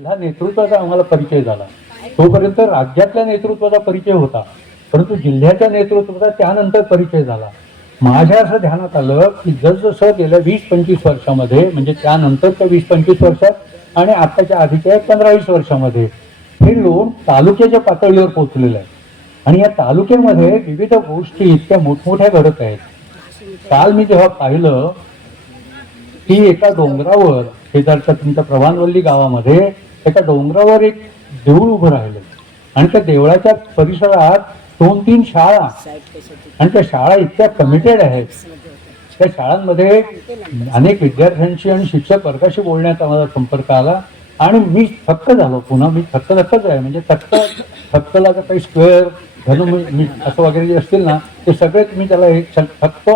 जिल्हा नेतृत्वाचा आम्हाला परिचय झाला. तोपर्यंत राज्यातल्या नेतृत्वाचा परिचय होता. परंतु जिल्ह्याच्या नेतृत्वाचा त्यानंतर परिचय झाला. माझ्या असं ध्यानात आलं की जसजसं गेल्या वीस पंचवीस वर्षामध्ये म्हणजे त्यानंतरच्या वीस पंचवीस वर्षात आणि आताच्या आधीच्या पंधरा वीस वर्षामध्ये हे लोक तालुक्याच्या पातळीवर पोचलेलं आहे. आणि या तालुक्यामध्ये विविध गोष्टी इतक्या मोठमोठ्या घडत आहेत. काल मी जेव्हा पाहिलं की एका डोंगरावर शेजारच्या तुमच्या प्रभानवल्ली गावामध्ये एका डोंगरावर एक देऊळ उभं राहिलं आणि त्या देवळाच्या परिसरात दोन तीन शाळा. आणि त्या शाळा इतक्या कमिटेड आहेत. त्या शाळांमध्ये अनेक विद्यार्थ्यांशी आणि शिक्षक वर्गाशी बोलण्याचा माझा संपर्क आला. आणि मी थक्क झालो. पुन्हा मी थक्क थक्कच आहे. म्हणजे थक्क थक्कला जर काही स्क्वेअर धनु मी असं वगैरे जे असतील ना ते सगळेच मी त्याला एक थक्क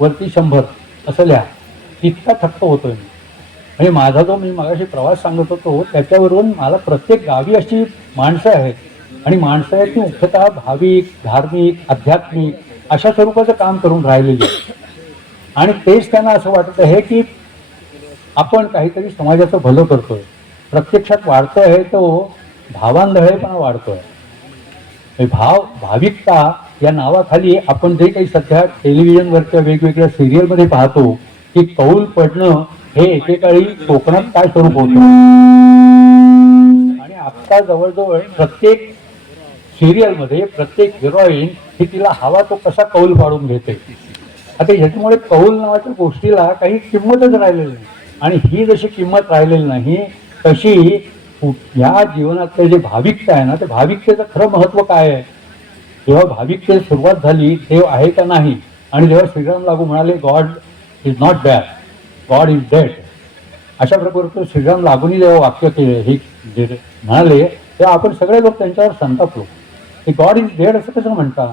वरती शंभर असं लिहा. इतका थक्क होतोय मी. म्हणजे माझा जो मी मगाशी प्रवास सांगत होतो त्याच्यावरून मला प्रत्येक गावी अशी माणसं आहेत. आणि माणसं आहेत ती मुख्यतः भाविक धार्मिक आध्यात्मिक अशा स्वरूपाचं काम करून राहिलेली आहे आणि तेच त्यांना असं वाटत आहे की आपण काहीतरी समाजाचं भलं करतोय. प्रत्यक्षात वाढतो आहे तो भावांधळेपणा वाढतोय. आहे भाव भाविकता या नावाखाली आपण जे काही सध्या टेलिव्हिजनवरच्या वेगवेगळ्या सिरियलमध्ये पाहतो की कौल पडणं हे एकेकाळी कोकणात काय स्वरूप होत? आणि आता जवळजवळ प्रत्येक सिरियलमध्ये प्रत्येक हिरोईन ही तिला हवा तो कसा कौल पाडून घेते. आता ह्याच्यामुळे कौल नावाच्या गोष्टीला काही किंमतच राहिलेली नाही. आणि ही जशी किंमत राहिलेली नाही तशी या जीवनातलं जे भाविकता आहे ना ते भाविकतेचं खरं महत्त्व काय आहे? जेव्हा भाविकतेची सुरुवात झाली देव आहे का नाही? आणि जेव्हा श्रीराम लागू म्हणाले God is not bad God is dead अशा प्रकारचं श्रीराम लागूनही जेव्हा वाक्य केले हे जे म्हणाले तेव्हा आपण सगळे लोक त्यांच्यावर संतापलो. की गॉड इज डेड असं कसं म्हणता?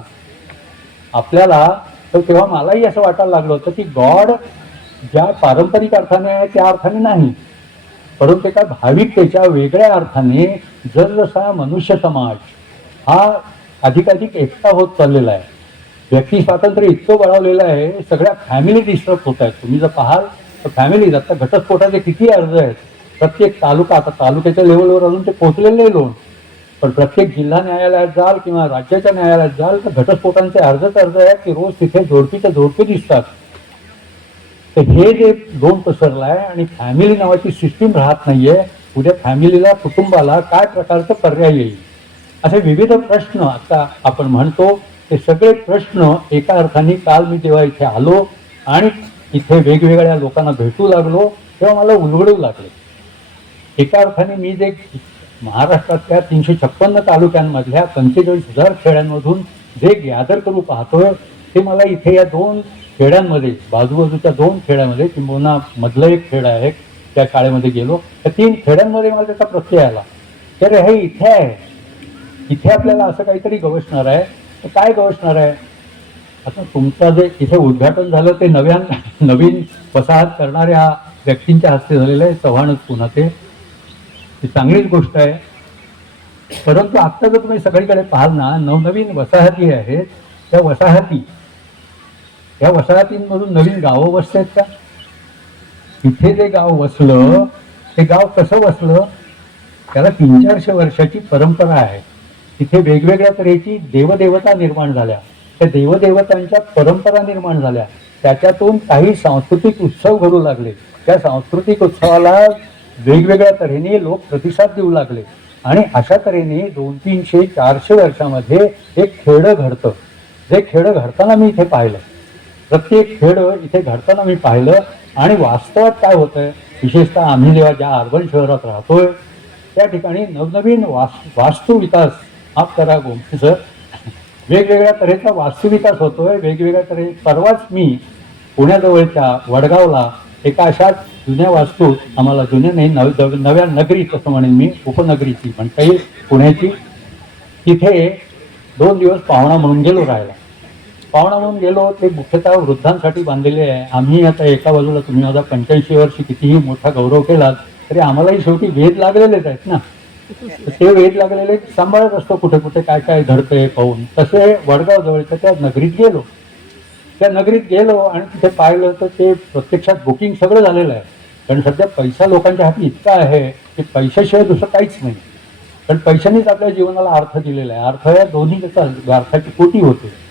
आपल्याला तर तेव्हा मलाही असं वाटायला लागलं होतं की गॉड ज्या पारंपरिक अर्थाने आहे त्या अर्थाने नाही. परंतु एका भाविकतेच्या वेगळ्या अर्थाने जसजसा मनुष्य समाज हा अधिकाधिक एकटा होत चाललेला आहे व्यक्ती स्वातंत्र्य इतकं बळावलेलं आहे सगळ्या फॅमिली डिस्टर्ब होत आहेत. तुम्ही जर पाहाल फॅमिलीज आता घटस्फोटाचे किती अर्ज आहेत? प्रत्येक तालुका आता तालुक्याच्या लेवलवर अजून ते पोहोचलेले लोन पण प्रत्येक जिल्हा न्यायालयात जाल किंवा राज्याच्या न्यायालयात जाल तर घटस्फोटांचे अर्जच अर्ज आहेत की रोज तिथे जोडपीच्या जोडपी दिसतात. तर हे जे लोन पसरलं आहे आणि फॅमिली नावाची सिस्टीम राहत नाहीये उद्या फॅमिलीला कुटुंबाला काय प्रकारचं पर्याय येईल? असे विविध प्रश्न आता आपण म्हणतो. ते सगळे प्रश्न एका अर्थाने काल मी जेव्हा इथे आलो आणि इथे वेगवेगळ्या लोकांना भेटू लागलो तेव्हा मला उलगडू लागले. एका अर्थाने मी जे महाराष्ट्रातल्या तीनशे छप्पन्न तालुक्यांमधल्या पंचेचाळीस हजार खेड्यांमधून जे गॅदर करू पाहतोय ते मला इथे या दोन खेड्यांमध्ये बाजूबाजूच्या दोन खेड्यामध्ये किंबहुना मधलं एक खेड आहे त्या शाळेमध्ये गेलो. त्या तीन खेड्यांमध्ये मला त्याचा प्रत्यय आला. तर हे इथे आहे. इथे आपल्याला असं काहीतरी गवसणार आहे. तर काय गवसणार आहे? आता तुमचं जे इथे उद्घाटन झालं ते नव्या नवीन वसाहत करणाऱ्या व्यक्तींच्या हस्ते झालेलं आहे चव्हाणच पुन्हा ते. चांगलीच गोष्ट आहे. परंतु आत्ता जर तुम्ही सगळीकडे पाहाल ना नवनवीन वसाहती आहेत. त्या वसाहती या वसाहतींमधून नवीन गावं वसत आहेत का? इथे जे गाव वसलं ते गाव कसं वसलं? त्याला तीन चारशे वर्षाची परंपरा आहे. तिथे वेगवेगळ्या तऱ्हेची देवदेवता निर्माण झाल्या. त्या देवदेवतांच्या परंपरा निर्माण झाल्या. त्याच्यातून काही सांस्कृतिक उत्सव घडू लागले. त्या सांस्कृतिक उत्सवाला वेगवेगळ्या तऱ्हेने लोक प्रतिसाद देऊ लागले. आणि अशा तऱ्हेने दोन तीनशे चारशे वर्षामध्ये एक खेडं घडतं. जे खेडं घडताना मी इथे पाहिलं. प्रत्येक खेडं इथे घडताना मी पाहिलं. आणि वास्तवात काय होतंय? विशेषतः आम्ही जेव्हा ज्या अर्बन शहरात राहतोय त्या ठिकाणी नवनवीन वास वास्तू विकास माफ करा गोमती सर वेगवेगळ्या तऱ्हेचा वास्तुविकास होतोय. वेगवेगळ्या तऱ्हे परवाच मी पुण्याजवळच्या वडगावला एका अशा जुन्या वास्तूत आम्हाला जुन्या नाही नव नव्या नगरीत असं म्हणेन मी उपनगरीची म्हणता येईल पुण्याची. तिथे दोन दिवस पाहुणा म्हणून गेलो राहायला. पाहुणा म्हणून गेलो ते मुख्यतः वृद्धांसाठी बांधलेले आहे. आम्ही आता एका बाजूला तुम्ही माझा पंच्याऐंशी वर्षी कितीही मोठा गौरव केलात तरी आम्हालाही शेवटी वेध लागलेलेच आहेत ना. ते वेध लागलेले सांभाळत असतो कुठे कुठे काय काय घडतंय पाहून. तसे वडगाव जवळच्या त्या नगरीत गेलो. त्या नगरीत गेलो आणि तिथे पाहिलं तर ते प्रत्यक्षात बुकिंग सगळं झालेलं आहे. कारण सध्या पैसा लोकांच्या हाती इतका आहे की पैशाशिवाय दुसरं काहीच नाही. पण पैशानेच आपल्या जीवनाला अर्थ दिलेला आहे. अर्थ या दोन्ही त्याचा अर्थाची कोटी होते.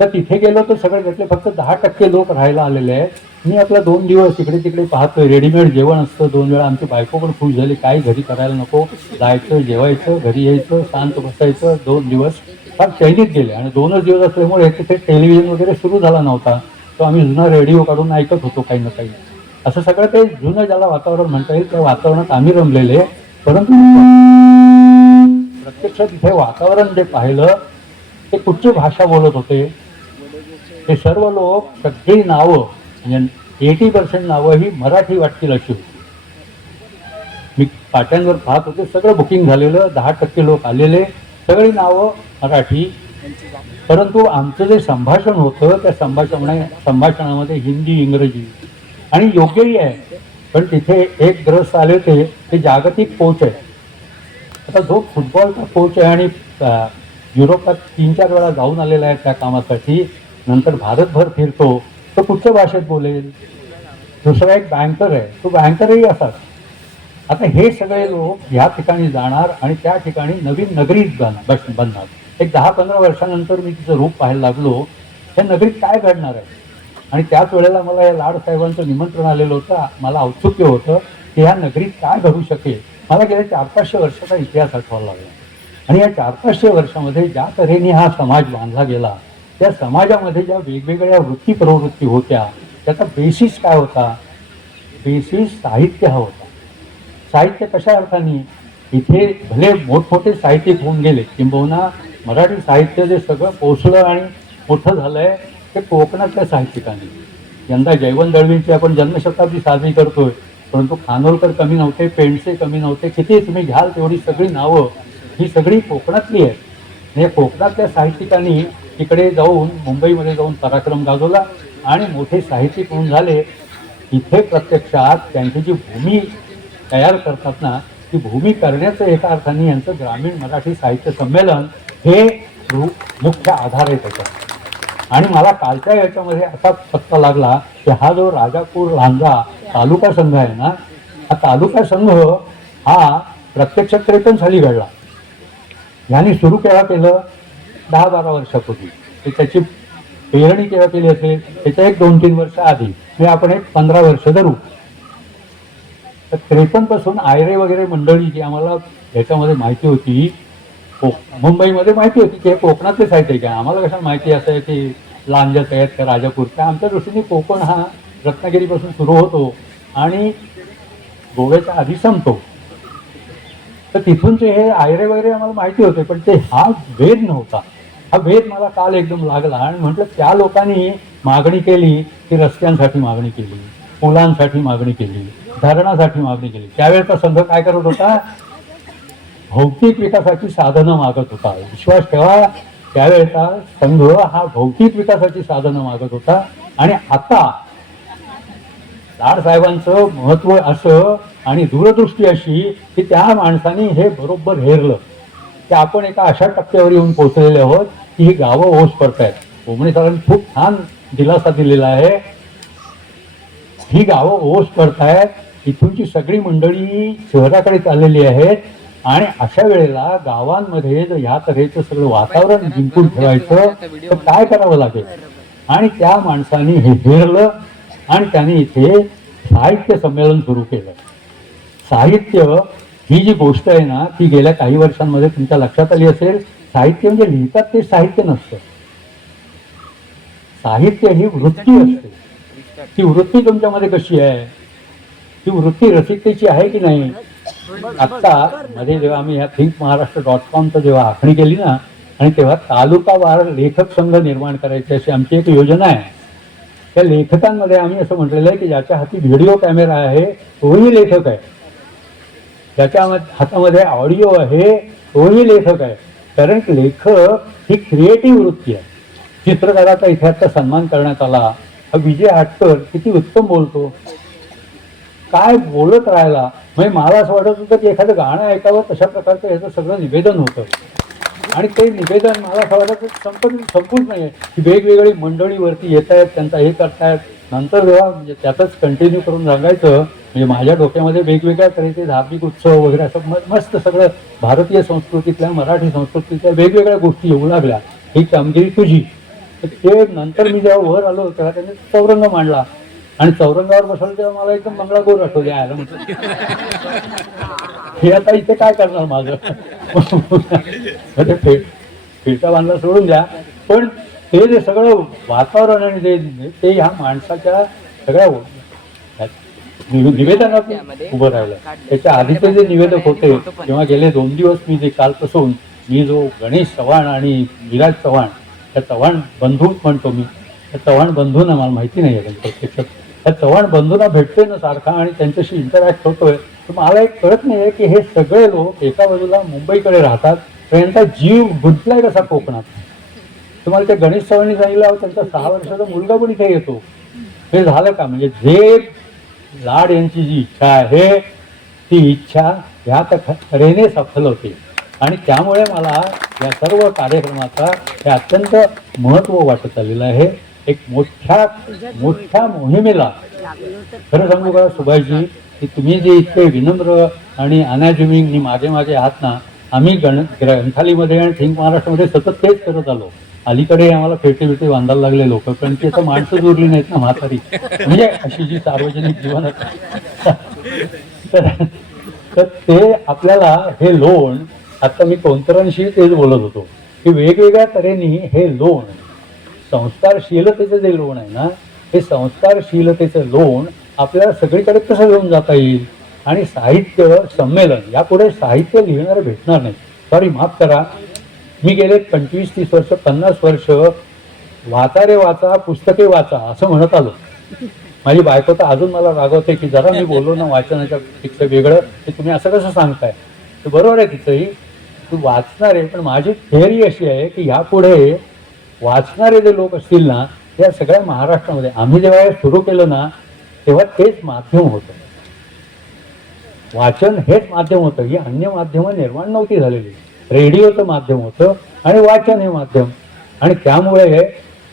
तर तिथे गेलो तर सगळे त्यातले फक्त दहा टक्के लोक राहायला आलेले आहेत. मी आपला दोन दिवस इकडे तिकडे पाहतोय. रेडीमेड जेवण असतं दोन वेळा. आमची बायको पण खुश झाली. काही घरी करायला नको? जायचं जेवायचं घरी यायचं शांत बसायचं दोन दिवस. फार चैनीत गेले. आणि दोनच दिवस असल्यामुळे तिथे टेलिव्हिजन वगैरे सुरू झाला नव्हता. तो आम्ही जुना रेडिओ काढून ऐकत होतो काही ना काही. असं सगळं ते जुनं ज्याला वातावरण म्हणता येईल त्या वातावरणात आम्ही रमलेले. परंतु प्रत्यक्ष तिथे वातावरण जे पाहिलं ते कुठची भाषा बोलत होते? ते सर्व लोक सगळी नावं म्हणजे एटी पर्सेंट नावं ही मराठी वाटतील अशी होती. मी पाट्यांवर पाहत होते सगळं बुकिंग झालेलं दहा टक्के लोक आलेले सगळी नावं मराठी. परंतु आमचं जे संभाषण होतं त्या संभाषण संभाषणामध्ये हिंदी इंग्रजी आणि योग्यही आहे. पण तिथे एक ग्रस्त आले होते ते जागतिक कोच आहे. आता जो फुटबॉलचा कोच आहे आणि युरोपात तीन चार वेळा जाऊन आलेला आहे त्या कामासाठी नंतर भारतभर फिरतो तो कुठच्या भाषेत बोलेल. दुसरा एक बँकर आहे तो बँकरही असाच. आता हे सगळे लोक ह्या ठिकाणी जाणार आणि त्या ठिकाणी नवीन नगरीत जाणार बस बनणार. एक दहा पंधरा वर्षानंतर मी तिचं रूप पाहायला लागलो. त्या नगरीत काय घडणार आहे? आणि त्याच वेळेला मला या लाड साहेबांचं निमंत्रण आलेलं होतं. मला औत्सुक्य होतं की ह्या नगरीत काय घडू शकेल. मला गेल्या चार पाचशे वर्षाचा इतिहास आठवायला लागला. आणि या चार पाचशे वर्षामध्ये ज्या तऱ्हेने हा समाज बांधला गेला त्या समाजामध्ये ज्या वेगवेगळ्या वृत्ती प्रवृत्ती होत्या त्याचा बेसिस काय होता? बेसिस साहित्य हा होता. साहित्य कशा अर्थाने? इथे भले मोठमोठे साहित्यिक होऊन गेले किंबहुना मराठी साहित्य जे सगळं पोचलं आणि मोठं झालं आहे ते कोकणातल्या साहित्यिकांनी. यंदा जयवंत दळवींची आपण जन्मशताब्दी साजरी करतोय परंतु खानोलकर कमी नव्हते पेंडसे कमी नव्हते किती तुम्ही घ्याल तेवढी सगळी नावं ही सगळी कोकणातली आहेत. म्हणजे कोकणातल्या साहित्यिकांनी तिकडे जाऊन मुंबईमध्ये जाऊन पराक्रम गाजवला आणि मोठे साहित्यिक म्हणून झाले. तिथे प्रत्यक्षात त्यांची जी भूमी तयार करतात ना ती भूमी करण्याचं एका अर्थाने यांचं ग्रामीण मराठी साहित्य संमेलन हे मुख्य आधार आहे त्याचा आणि मला कालच्या याच्यामध्ये असा पत्ता लागला की हा जो राजापूर लांजा तालुका संघ आहे ना हा तालुका संघ हा प्रत्यक्ष त्रेपन्न साली घडला. यांनी सुरू केला केलं दहा बारा वर्षापूर्वी. ते त्याची पेरणी केव्हा केली असेल? त्याच्या एक दोन तीन वर्ष आधी. म्हणजे आपण एक पंधरा वर्ष धरू. तर त्रेपन्नपासून आयरे वगैरे मंडळी जी आम्हाला याच्यामध्ये माहिती होती को- मुंबईमध्ये माहिती होती की हे कोकणातले साहित्य आहे आम्हाला कशा माहिती असं आहे की लांजा आहेत का राजापूरच्या? आमच्या दृष्टीने कोकण हा रत्नागिरीपासून सुरू होतो आणि गोव्याच्या आधी संपतो. तर तिथूनचे हे आयरे वगैरे आम्हाला माहिती होते पण ते हा वेद नव्हता. हा भेद मला काल एकदम लागला. आणि म्हटलं त्या लोकांनी मागणी केली की रस्त्यांसाठी मागणी केली पुलांसाठी मागणी केली धरणासाठी मागणी केली. त्यावेळेचा संघ काय करत होता? भौतिक विकासाची साधनं मागत होता. विश्वास ठेवा त्यावेळेचा संघ हा भौतिक विकासाची साधनं मागत होता. आणि आता लाड साहेबांचं महत्त्व असं आणि दूरदृष्टी अशी की त्या माणसाने हे बरोबर हेरलं. की आपण एका अशा टप्प्यावर येऊन पोचलेले आहोत की ही गावं ओस पडतायत. कोमणे सरांनी खूप छान दिलासा दिलेला आहे. ही गावं ओस पडतायत. इथूनची सगळी मंडळी शहराकडे चाललेली आहेत. आणि अशा वेळेला गावांमध्ये जर ह्या तऱ्हेचं सगळं वातावरण जिंकून ठेवायचं तर काय करावं लागेल? आणि त्या माणसाने हे हेरलं आणि त्याने इथे साहित्य संमेलन सुरू केलं. साहित्य ही जी गोष्ट आहे ना ती गेल्या काही वर्षांमध्ये तुमच्या लक्षात आली असेल. साहित्य म्हणजे लिहितात ते साहित्य नसतं. साहित्य ही वृत्ती असते. ती वृत्ती तुमच्यामध्ये कशी आहे? ती वृत्ती रसिकतेची आहे की नाही? आत्ता मध्ये जेव्हा आम्ही ह्या थिंक महाराष्ट्र डॉट कॉमचं जेव्हा आखणी केली ना आणि तेव्हा तालुकावार लेखक संघ निर्माण करायची अशी आमची एक योजना आहे. त्या लेखकांमध्ये आम्ही असं म्हटलेलं आहे की ज्याच्या हाती व्हिडिओ कॅमेरा आहे तोही लेखक आहे. ज्याच्या हातामध्ये ऑडिओ आहे तोही लेखक आहे. कारण लेखक ही क्रिएटिव्ह वृत्ती आहे. चित्रकाराचा इथे आता सन्मान करण्यात आला. हा विजय हाटकर किती उत्तम बोलतो. काय बोलत राहिला? म्हणजे मला असं वाटत होतं की एखादं गाणं ऐकावं तशा प्रकारचं याचं सगळं निवेदन होतं. आणि ते निवेदन मला असं वाटत संपत संपूच नाही. की वेगवेगळी मंडळीवरती येत आहेत त्यांचा हे करतायत. नंतर जेव्हा म्हणजे त्यातच कंटिन्यू करून सांगायचं म्हणजे माझ्या डोक्यामध्ये वेगवेगळ्या तऱ्हेचे धार्मिक उत्सव वगैरे असं म- मस्त सगळं भारतीय संस्कृतीतल्या मराठी संस्कृतीतल्या वेगवेगळ्या गोष्टी येऊ लागल्या. ही कामगिरी तुझी. तर ते नंतर मी जेव्हा वर आलो तेव्हा त्यांनी चौरंग मांडला. आणि चौरंगावर बसवलं तेव्हा मला एकदम मंगळागौर आठवले आलं म्हटलं हे आता इथे काय करणार माझं ते फे फिरता बांधला सोडून द्या. पण ते जे सगळं वातावरण आणि ते ते ह्या माणसाच्या सगळ्या निवेदनात उभं राहिलं. त्याच्या आधीचे जे निवेदक होते तेव्हा गेले दोन दिवस मी जे कालपासून मी जो गणेश चव्हाण आणि विराज चव्हाण त्या चव्हाण बंधूच म्हणतो मी. त्या चव्हाण बंधूंना मला माहिती नाही आहे प्रत्यक्षात त्या चव्हाण बंधूंना भेटतोय ना सारखा आणि त्यांच्याशी इंटरॅक्ट होतोय. तर मला एक कळत नाही आहे की हे सगळे लोक एका बाजूला मुंबईकडे राहतात तर यांचा जीव गुंतलाय कसा कोकणात? तुम्हाला त्या गणेश चव्हाणांनी सांगितलं त्यांचा सहा वर्षाचा मुलगा पण इथे येतो. हे झालं का? म्हणजे जे लाड यांची जी इच्छा आहे ती इच्छा ह्या तऱ्हेने सफल होते. आणि त्यामुळे मला या सर्व कार्यक्रमाचा हे अत्यंत महत्त्व वाटत आलेलं आहे. एक मोठ्या मोठ्या मोहिमेला खरं सांगू का सुभाषजी की तुम्ही जे इतके विनम्र आणि अनॅज्युमिंग मागे मागे आहात ना आम्ही गण ग्रंथालीमध्ये आणि थिंक महाराष्ट्रामध्ये सतत तेच करत आलो. अलीकडे आम्हाला फेटे बिटे बांधायला लागले लोक पण ती आता माणसं उरली नाहीत ना म्हातारी. म्हणजे अशी जी सार्वजनिक जीवनात तर ते आपल्याला हे लोन आता मी कोणतरांशी तेच बोलत होतो की वेगवेगळ्या तऱ्हेने हे लोन संस्कारशीलतेचं जे लोन आहे ना हे संस्कारशीलतेचं लोन आपल्याला सगळीकडे कसं घेऊन जाता येईल? आणि साहित्य संमेलन यापुढे साहित्य लिहिणारं भेटणार नाही सॉरी माफ करा. मी गेले पंचवीस तीस वर्ष पन्नास वर्ष वाचा रे वाचा पुस्तके वाचा असं म्हणत आलो. माझी बायको तर अजून मला रागवते की जरा मी बोललो ना वाचनाच्या पेक्षा वेगळं ते तुम्ही असं कसं सांगताय? तर बरोबर आहे तिचंही तू वाचणार आहे पण माझी थेअरी अशी आहे की ह्यापुढे वाचणारे जे लोक असतील ना या सगळ्या महाराष्ट्रामध्ये आम्ही जेव्हा हे सुरू केलं ना तेव्हा तेच माध्यम होतं. वाचन हेच माध्यम होतं. ही अन्य माध्यमं निर्माण नव्हती झालेली. रेडिओचं माध्यम होतं आणि वाचन हे माध्यम. आणि त्यामुळे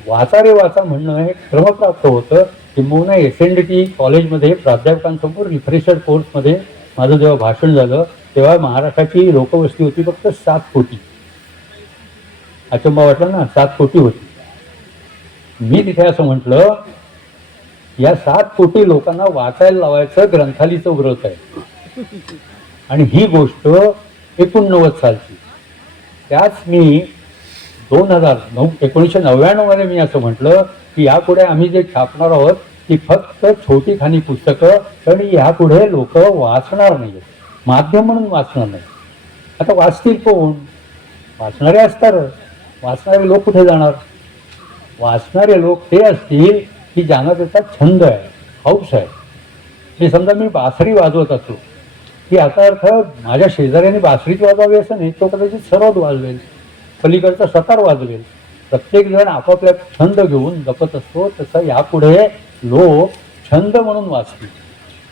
वाचा रे वाचा म्हणणं हे क्रमप्राप्त होतं किंबहुना एस एन डी टी कॉलेजमध्ये प्राध्यापकांसमोर रिफ्रेशर कोर्समध्ये माझं जेव्हा भाषण झालं तेव्हा महाराष्ट्राची लोकवस्ती होती फक्त सात कोटी. अचंबा वाटला ना सात कोटी होती. मी तिथे असं म्हटलं या सात कोटी लोकांना वाचायला लावायचं ग्रंथालीचं व्रत आहे. आणि ही गोष्ट एकोणनव्वद सालची. त्याच मी दोन हजार नऊ एकोणीसशे नव्याण्णवमध्ये मी असं म्हटलं की यापुढे आम्ही जे छापणार आहोत ती फक्त छोटी खाणी पुस्तकं कारण यापुढे लोक वाचणार नाही माध्यम म्हणून वाचणार नाही आता वाचतील कोण? वाचणारे असतात वाचणारे लोक कुठे जाणार? वाचणारे लोक ते असतील की ज्यांना त्याचा छंद आहे हौस आहे. मी समजा मी बासरी वाजवत असलो. की याचा अर्थ माझ्या शेजाऱ्याने बासरीच वाजवावी असं नाही तो कदाचित सरोद वाजवेल. पलीकडचा सतार वाजवेल. प्रत्येक जण आपापल्या छंद घेऊन जपत असतो तसं यापुढे लोक छंद म्हणून वाचतील.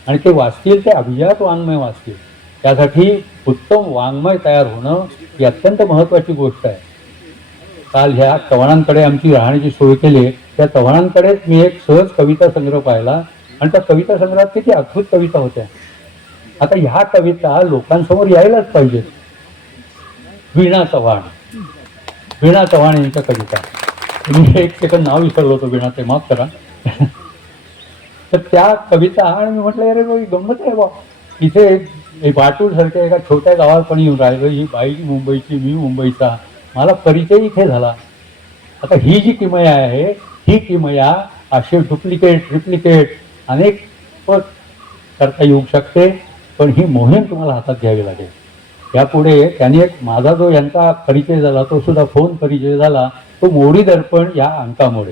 आणि ते वाचतील ते अभिजात वाङ्मय वाचतील. त्यासाठी उत्तम वाङ्मय तयार होणं ही अत्यंत महत्त्वाची गोष्ट आहे. काल ह्या चव्हाणांकडे आमची राहण्याची सोय केली. त्या चव्हाणांकडेच मी एक सहज कविता संग्रह पाहिला. आणि त्या कविता संग्रहात किती अद्भुत कविता होत्या. आता ह्या कविता लोकांसमोर यायलाच पाहिजेत वीणा चव्हाण. वीणा चव्हाण यांच्या कविता. मी एक सेकंद नाव विसरलो होतो वीणा ते माफ करा. तर त्या कविता आणि मी म्हटलं अरे बाई गंमत आहे बा. इथे एक वाटूर सारख्या एका छोट्या गावात पण येऊन राहिलो ही बाई मुंबईची मी मुंबईचा. मला परिचय इथे झाला. आता ही जी किमया आहे ही किमया असे डुप्लिकेट रिप्लिकेट अनेक पट करता येऊ शकते. पण ही मोहीम तुम्हाला हातात घ्यावी लागेल. यापुढे त्यांनी एक माझा जो यांचा परिचय झाला तो सुद्धा फोन परिचय झाला तो मोडी दर्पण या अंकामुळे.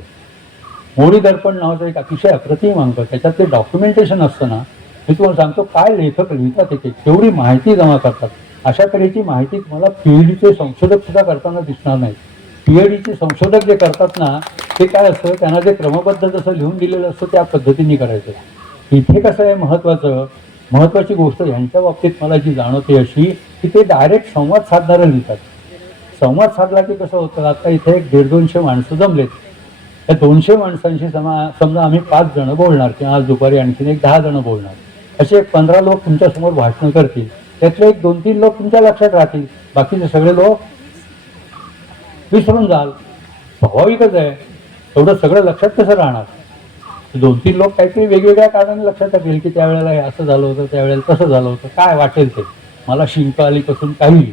मोडी दर्पण नावाचा एक अतिशय अप्रतिम अंक त्याच्यात ते डॉक्युमेंटेशन असतं ना मी तुम्हाला सांगतो काय लेखक लिहितात येते केवढी माहिती जमा करतात. अशा तऱ्हेची माहिती तुम्हाला पीएचडीचे संशोधक सुद्धा करताना दिसणार नाही पीएचडीचे संशोधक जे करतात ना ते काय असतं त्यांना जे क्रमबद्ध जसं लिहून दिलेलं असतं त्या पद्धतीने करायचं. इथे कसं आहे महत्त्वाचं महत्त्वाची गोष्ट यांच्या बाबतीत मला जी जाणवते अशी की ते डायरेक्ट संवाद साधणारं लिहितात संवाद साधला की कसं होतं आता इथे एक दीड दोनशे माणसं जमलेत. त्या दोनशे माणसांशी समा समजा आम्ही पाच जणं बोलणार किंवा आज दुपारी आणखीन एक दहा जणं बोलणार. असे एक पंधरा लोक तुमच्यासमोर भाषणं करतील. त्यातले एक दोन तीन लोक तुमच्या लक्षात राहतील. बाकीचे सगळे लोक विसरून जाल. स्वाभाविकच आहे. एवढं सगळं लक्षात कसं राहणार? दोन तीन लोक काहीतरी वेगवेगळ्या कारणाने लक्षात येईल की त्यावेळेला हे असं झालं होतं त्यावेळेला तसं झालं होतं. काय वाटेल ते? मला शिंक आली पासून काही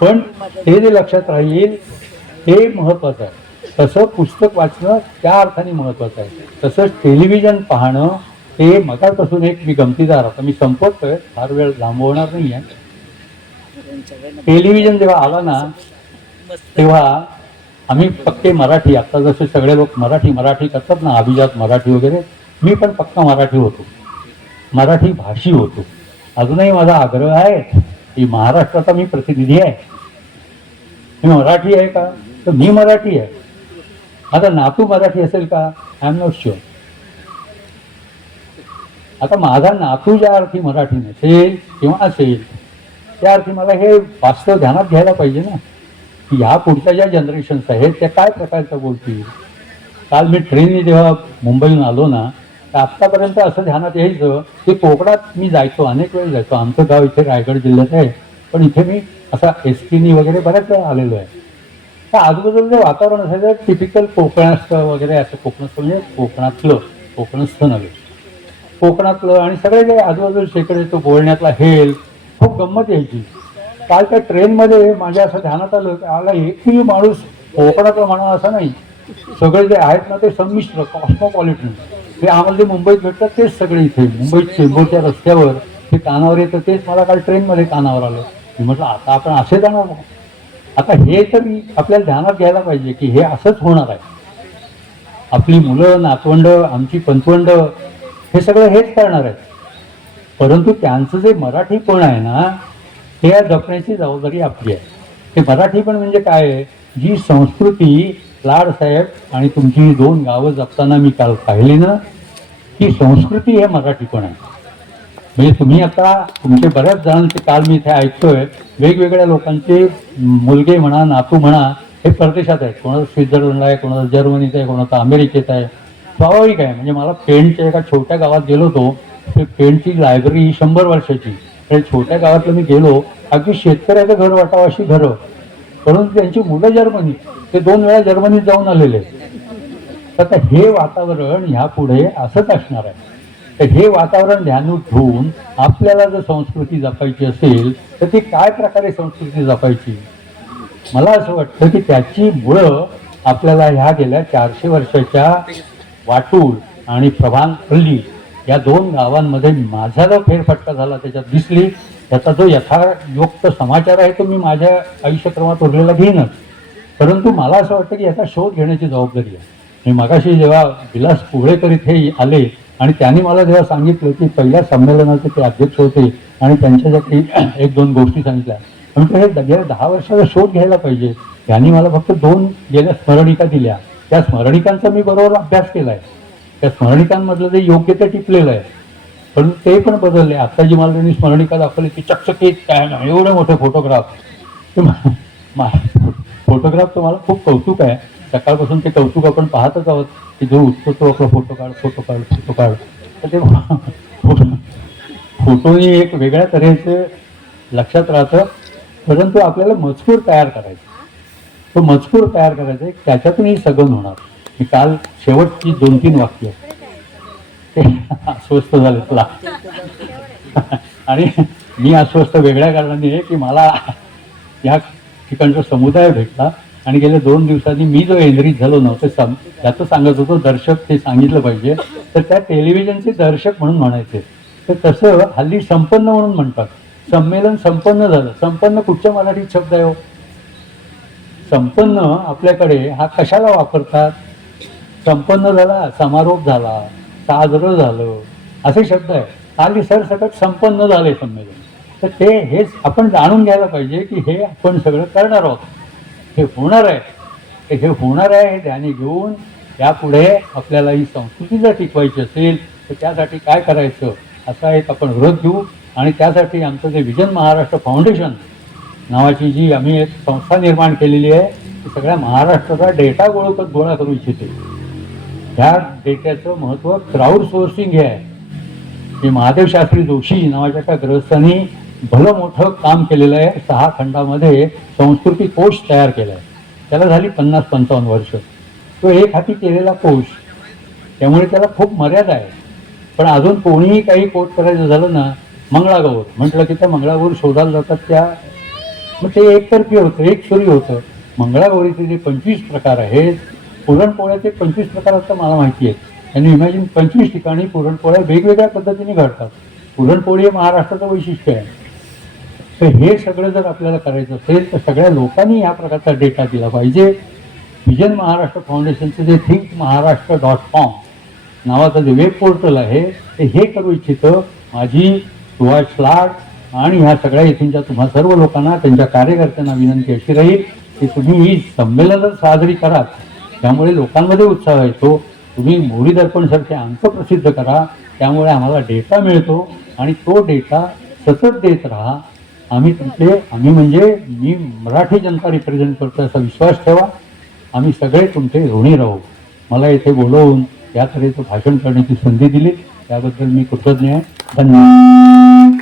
पण ते जे लक्षात राहील ते महत्वाचं आहे. तसं पुस्तक वाचणं त्या अर्थाने महत्वाचं आहे. तसंच टेलिव्हिजन पाहणं ते मगापासून एक मी गमतीदार आता मी संपवतोय. फार वेळ लांबवणार नाही आहे टेलिव्हिजन जेव्हा आला ना तेव्हा आम्ही पक्के मराठी आता जसे सगळे लोक मराठी मराठी करतात ना अभिजात मराठी वगैरे मी पण पक्का मराठी होतो. मराठी भाषी होतो. अजूनही माझा आग्रह आहे की महाराष्ट्राचा मी प्रतिनिधी आहे. मी मराठी आहे का? तर मी मराठी आहे. आता नातू मराठी असेल का? आय एम नॉट शुअर आता माझा नातू ज्या अर्थी मराठी नसेल किंवा असेल त्या अर्थी मला हे वास्तव ध्यानात घ्यायला पाहिजे ना. की ह्या पुढच्या ज्या जनरेशन्स आहेत त्या काय प्रकारचं बोलतील? काल मी ट्रेनने जेव्हा मुंबईहून आलो ना तर आत्तापर्यंत असं ध्यानात यायचं की कोकणात मी जायचो अनेक वेळ जायचो. आमचं गाव इथे रायगड जिल्ह्यात आहे पण इथे मी असा एस टीनी वगैरे बऱ्याच वेळा आलेलो आहे. तर आजूबाजूला जे वातावरण असायचं टिपिकल कोकणास्थ वगैरे असं कोकणस्थ म्हणजे कोकणातलं कोकणस्थ नव्हे. कोकणातलं आणि सगळे जे आजूबाजूला शेकडे तो बोलण्यातला हेल खूप गंमत यायची. काल त्या ट्रेनमध्ये माझ्या असं ध्यानात आलं की आला एकही माणूस कोकणाचा म्हणा असं नाही. सगळे जे आहेत ना ते संमिश्र कॉस्मोपॉलिटन ते आम्हाला जे मुंबईत भेटतात तेच सगळे इथे. मुंबईत चेंबूरच्या रस्त्यावर ते कानावर येतं तेच मला काल ट्रेनमध्ये कानावर आलं. मी म्हटलं आता आपण असे जाणार आता हे तरी आपल्याला ध्यानात घ्यायला पाहिजे की हे असंच होणार आहे. आपली मुलं नातवंड आमची पंतवंड हे सगळं हेच करणार आहेत. परंतु त्यांचं जे मराठीपण आहे ना ते जपण्याची जबाबदारी आपली आहे. ते मराठीपण म्हणजे काय आहे? जी संस्कृती लाडसाहेब आणि तुमची दोन गावं जपताना मी काल पाहिली ना की संस्कृती हे मराठी पण आहे. म्हणजे तुम्ही आता तुमचे बऱ्याच जणांचे काल मी इथे ऐकतोय वेगवेगळ्या लोकांचे मुलगे म्हणा नातू म्हणा हे परदेशात आहेत. कोणाचं स्वित्झर्लंड आहे कोणाचं जर्मनीत आहे कोणाचं अमेरिकेत आहे. स्वाभाविक आहे. म्हणजे मला पेंटच्या एका छोट्या गावात गेलो होतो. ते पेंटची लायब्ररी ही शंभर वर्षाची. त्या छोट्या गावातलं मी गेलो अगदी शेतकऱ्याचं घर वाटावं अशी घरं. परंतु त्यांची मुलं जर्मनी ते दोन वेळा जर्मनीत जाऊन आलेले. आहेत. आता हे वातावरण ह्या पुढे असंच असणार आहे. तर हे वातावरण ध्यानात ठेवून आपल्याला जर संस्कृती जपायची असेल तर ती काय प्रकारे संस्कृती जपायची? मला असं वाटतं की त्याची मुळं आपल्याला ह्या गेल्या चारशे वर्षाच्या वाटूळ आणि प्रभानपल्ली या दोन गावांमध्ये माझा जो फेरफटका झाला त्याच्यात दिसली त्याचा जो यथायोक्त समाचार आहे तो मी माझ्या आयुष्यक्रमात उरलेला घेईनच. परंतु मला असं वाटतं की याचा शोध घेण्याची जबाबदारी आहे. मी मगाशी जेव्हा विलास कुवळेकर इथे आले आणि त्यांनी मला जेव्हा सांगितलं की पहिल्या संमेलनाचे ते अध्यक्ष होते आणि त्यांच्यासाठी एक दोन गोष्टी सांगितल्या म्हणजे हे गेल्या दहा वर्षाचा शोध घ्यायला पाहिजे. त्यांनी मला फक्त दोन गेल्या स्मरणिका दिल्या. त्या स्मरणिकांचा मी बरोबर अभ्यास केला आहे त्या स्मरणिकांमधलं जे योग्य ते टिपलेलं आहे पण ते पण बदलले. आता जी मला त्यांनी स्मरणिका दाखवली ती चकचकीत काय ना एवढे मोठे फोटोग्राफ ते फोटोग्राफ तुम्हाला खूप कौतुक आहे. सकाळपासून ते कौतुक आपण पाहतच आहोत की जो उत्सव तो आपला फोटो काढ फोटो काढ फोटो काढ. तर ते फोटो फोटोनी एक वेगळ्या तऱ्हेचे लक्षात राहतं परंतु आपल्याला मजकूर तयार करायचा. तो मजकूर तयार करायचा आहे त्याच्यातूनही सगन होणार. मी काल शेवटची दोन तीन वाक्य. ते अस्वस्थ झाले तुला. आणि मी अस्वस्थ वेगळ्या कारणाने आहे की मला या ठिकाणचा समुदाय भेटला आणि गेल्या दोन दिवसांनी मी जो एंद्रित झालो नव्हते सम त्याचं सांगत होतो दर्शक ते सांगितलं पाहिजे. तर त्या टेलिव्हिजनचे दर्शक म्हणून म्हणायचे. तर तसं हल्ली संपन्न म्हणून म्हणतात. संमेलन संपन्न झालं. संपन्न कुठच्या मराठीत शब्द आहे हो? संपन्न आपल्याकडे हा कशाला वापरतात? संपन्न झाला समारोप झाला साजरं झालं असे शब्द आहे हल्ली सरसकट संपन्न झाले संमेलन. तर ते हेच आपण जाणून घ्यायला पाहिजे की हे आपण सगळं करणार आहोत. हे होणार आहे. ते हे होणार आहे हे ध्यानी घेऊन यापुढे आपल्याला ही संस्कृती जर टिकवायची असेल तर त्यासाठी काय करायचं असा एक आपण व्रत घेऊ. आणि त्यासाठी आमचं जे विजन महाराष्ट्र फाउंडेशन नावाची जी आम्ही एक संस्था निर्माण केलेली आहे ती सगळ्या महाराष्ट्राचा डेटा गोळा गोळा करू इच्छिते. ह्या डेट्याचं महत्त्व क्राऊड सोर्सिंग हे आहे. की महादेव शास्त्री जोशी नावाच्या एका ग्रहस्थांनी भलं मोठं काम केलेलं आहे. सहा खंडामध्ये संस्कृती कोश तयार केला आहे त्याला झाली पन्नास पंचावन्न वर्ष. तो एक हाती केलेला कोश त्यामुळे त्याला खूप मर्यादा आहे. पण अजून कोणीही काही कोट करायचं झालं ना मंगळागौर म्हटलं की त्या मंगळागौर शोधायला जातात त्या. मग ते एकतर्फी होतं एक सुरी होतं. मंगळागौरीचे जे पंचवीस प्रकार आहेत पुरणपोळ्याचे पंचवीस प्रकार असतात मला माहिती आहेत. आणि इमॅजिन पंचवीस ठिकाणी पुरणपोळ्या वेगवेगळ्या पद्धतीने घडतात. पुरणपोळी हे महाराष्ट्राचं वैशिष्ट्य आहे. तर हे सगळं जर आपल्याला करायचं असेल तर सगळ्या लोकांनी या प्रकारचा डेटा दिला पाहिजे. विजन महाराष्ट्र फाउंडेशनचं जे थिंक महाराष्ट्र डॉट कॉम नावाचं जे वेब पोर्टल आहे ते हे करू इच्छितं. माझी सुभाष लाड आणि ह्या सगळ्या इथूनच्या तुम्हा सर्व लोकांना त्यांच्या कार्यकर्त्यांना विनंती अशी राहील की तुम्ही ही संमेलनं साजरी करा त्यामुळे लोकांमध्ये उत्साह येतो. तुम्ही मोरी दर्पणसारखे अंक प्रसिद्ध करा. त्यामुळे आम्हाला डेटा मिळतो आणि तो डेटा सतत देत राहा. आम्ही तुमचे आम्ही म्हणजे मी मराठी जनता रिप्रेझेंट करतो असा विश्वास ठेवा. आम्ही सगळे तुमचे ऋणी राहू. मला इथे बोलवून याकडे तऱ्हेचं भाषण करण्याची संधी दिली. त्याबद्दल मी कृतज्ञ आहे. धन्यवाद.